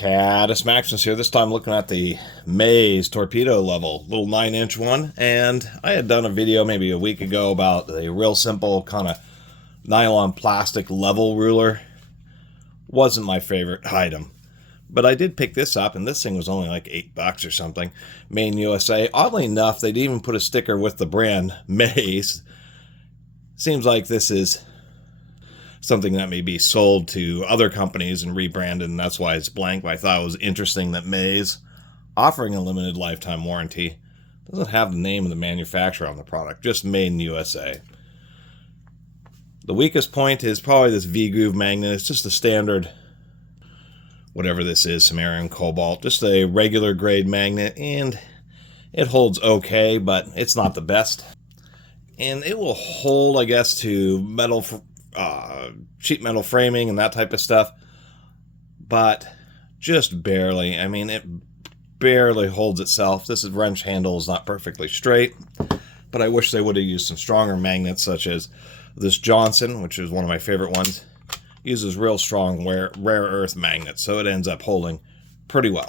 Catus Maximus here, this time looking at the Maze Torpedo level, little 9-inch one, and I had done a video maybe a week ago about a real simple kind of nylon plastic level ruler. Wasn't my favorite item, but I did pick this up, and this thing was only like $8 or something, made in USA. Oddly enough, they'd even put a sticker with the brand Maze. Seems like this is something that may be sold to other companies and rebranded, and that's why it's blank. But I thought it was interesting that Maze, offering a limited lifetime warranty, doesn't have the name of the manufacturer on the product, just made in USA. The weakest point is probably this V-groove magnet. It's just a standard, whatever this is, samarium cobalt, just a regular grade magnet, and it holds okay, but it's not the best. And it will hold, I guess, to metal, sheet metal framing and that type of stuff, but just barely. I mean, it barely holds itself. This wrench handle is not perfectly straight, but I wish they would have used some stronger magnets, such as this Johnson, which is one of my favorite ones. Uses real strong rare earth magnets, so it ends up holding pretty well.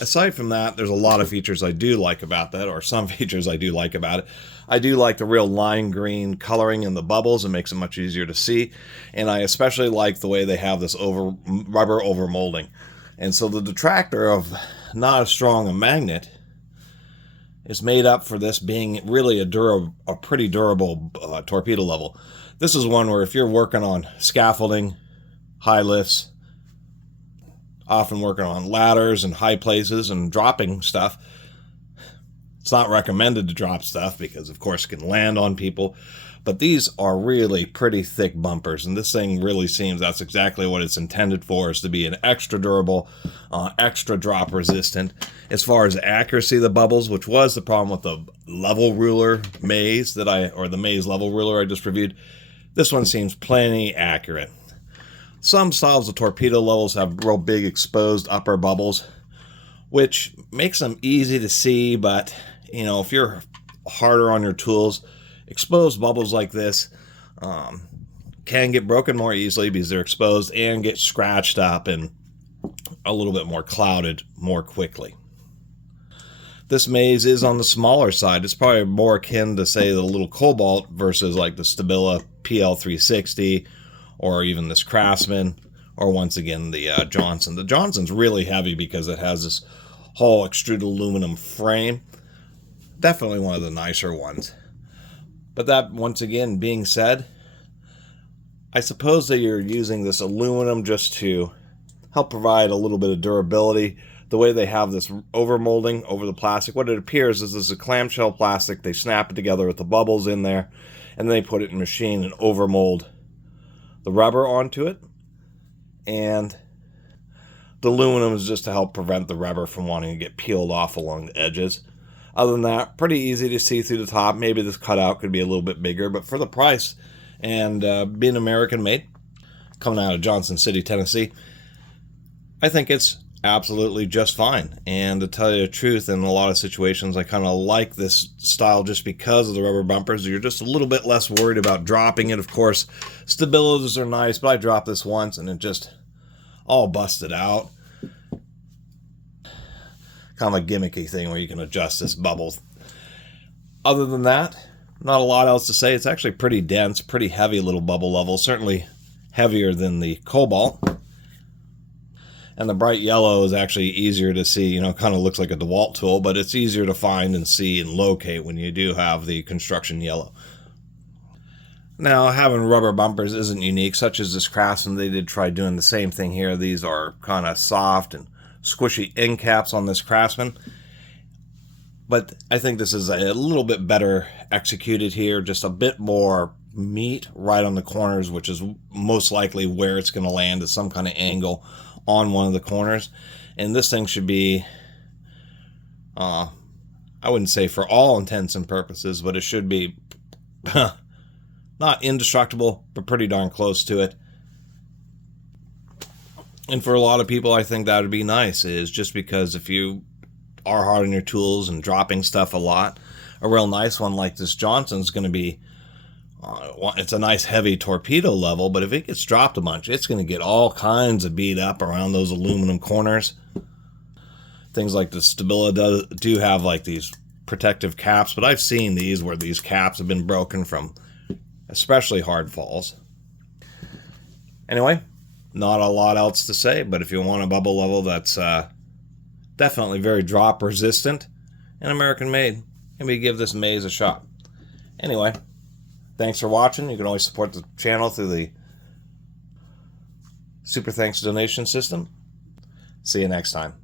Aside from that, there's a lot of features I do like about that, or some features I do like about it. I do like the real lime green coloring in the bubbles. It makes it much easier to see. And I especially like the way they have this rubber over molding. And so the detractor of not as strong a magnet is made up for this being really a pretty durable torpedo level. This is one where if you're working on scaffolding, high lifts, often working on ladders and high places and dropping stuff, it's not recommended to drop stuff because, of course, it can land on people. But these are really pretty thick bumpers, and this thing really seems that's exactly what it's intended for, is to be an extra durable, extra drop resistant. As far as accuracy of the bubbles, which was the problem with the level ruler Maze or the Maze level ruler I just reviewed, this one seems plenty accurate. Some styles of torpedo levels have real big exposed upper bubbles, which makes them easy to see, but you know, if you're harder on your tools, exposed bubbles like this can get broken more easily because they're exposed and get scratched up and a little bit more clouded more quickly. This Maze is on the smaller side. It's probably more akin to, say, the little Cobalt versus like the Stabila PL360 or even this Craftsman, or once again the Johnson. The Johnson's really heavy because it has this whole extruded aluminum frame. Definitely one of the nicer ones. But that, once again, being said, I suppose that you're using this aluminum just to help provide a little bit of durability. The way they have this overmolding over the plastic, what it appears is this is a clamshell plastic. They snap it together with the bubbles in there, and then they put it in a machine and overmold the rubber onto it. And the aluminum is just to help prevent the rubber from wanting to get peeled off along the edges. Other than that, pretty easy to see through the top. Maybe this cutout could be a little bit bigger, but for the price and being American made, coming out of Johnson City, Tennessee, I think it's absolutely just fine. And to tell you the truth, in a lot of situations, I kind of like this style just because of the rubber bumpers. You're just a little bit less worried about dropping it. Of course, stabilities are nice, but I dropped this once and it just all busted out. Kind of a gimmicky thing where you can adjust this bubble. Other than that, not a lot else to say. It's actually pretty dense, pretty heavy little bubble level. Certainly heavier than the Cobalt. And the bright yellow is actually easier to see. You know, kind of looks like a DeWalt tool, but it's easier to find and see and locate when you do have the construction yellow. Now, having rubber bumpers isn't unique, such as this Craftsman. They did try doing the same thing here. These are kind of soft and squishy end caps on this Craftsman, but I think this is a little bit better executed here, just a bit more meat right on the corners, which is most likely where it's going to land at some kind of angle on one of the corners. And this thing should be, I wouldn't say for all intents and purposes, but it should be not indestructible, but pretty darn close to it. And for a lot of people, I think that would be nice, is just because if you are hard on your tools and dropping stuff a lot, a real nice one like this Johnson's going to be it's a nice heavy torpedo level, but if it gets dropped a bunch, it's going to get all kinds of beat up around those aluminum corners. Things like the Stability do have like these protective caps, but I've seen these where these caps have been broken from especially hard falls. Anyway, not a lot else to say, but if you want a bubble level that's definitely very drop resistant and American made, maybe give this maze a shot. Anyway, thanks for watching. You can always support the channel through the Super Thanks donation system. See you next time.